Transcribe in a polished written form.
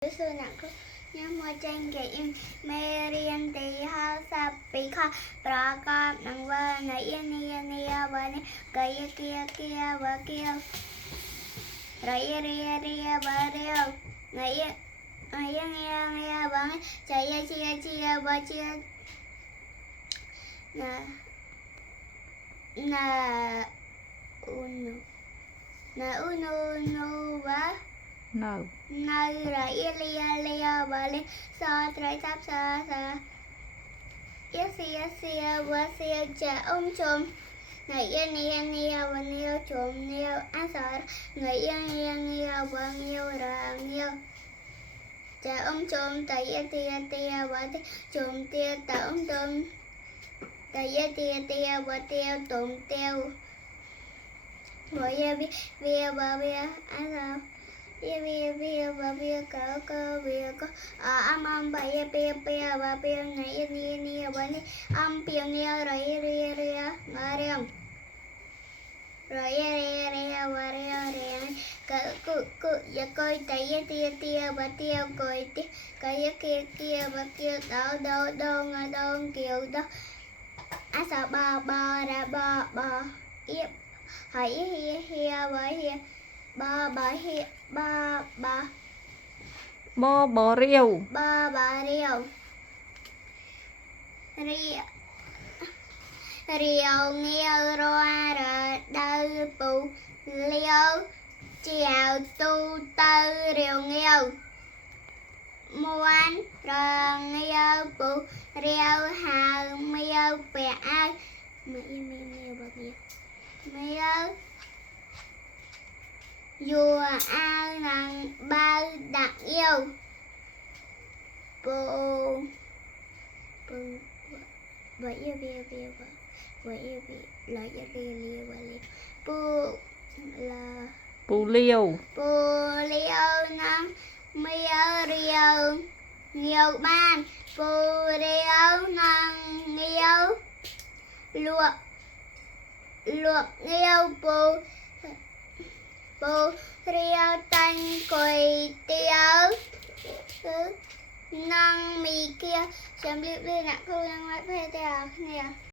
Sư nặng cứ nhớ mua tranh kỹ mê riêng tí ha sa bí kha bà con nặng vơ nấy yên vơ nè cây kia vơ kia rồi ria vơ riêu nấy yên vơ nè chạy chia vơ chia na unu vơ No. nơi rồi lia vợ li so trái sắp sa xia vợ xia chả chôm người yên vợ yêu chôm yêu ăn sợ người yên vợ yêu rồi yêu chả chôm tại tia vợ chôm tia tại chôm tại tia vợ tiêu tôm tiêu vợ vợ ăn sao bia cơ am bay và bia này ni bani am pio ni rồi ria ngariam rồi và ria cứ giờ coi tay tia và tia coi cái kia và kia đâu kiểu đó à sao ba ra ba yếp hãy hia với ba Bo bò riêu. ba riêu nghe roa ra đau bù liêu chèo tu tơ riêu nghèo muan ra nghèo bù riêu hà nghèo bè ai nghèo dù ai nàng ba đặc yêu bồ vậy yêu lại lia bồ là Bù liêu. bồ liêu năng miêu riêu nhiều ban bồ riêu năng nhiều luộc nhiều bồ riêu tanh cùi tiêu năng mì kia chấm liệp lên nặng không năng lại phê tèo nè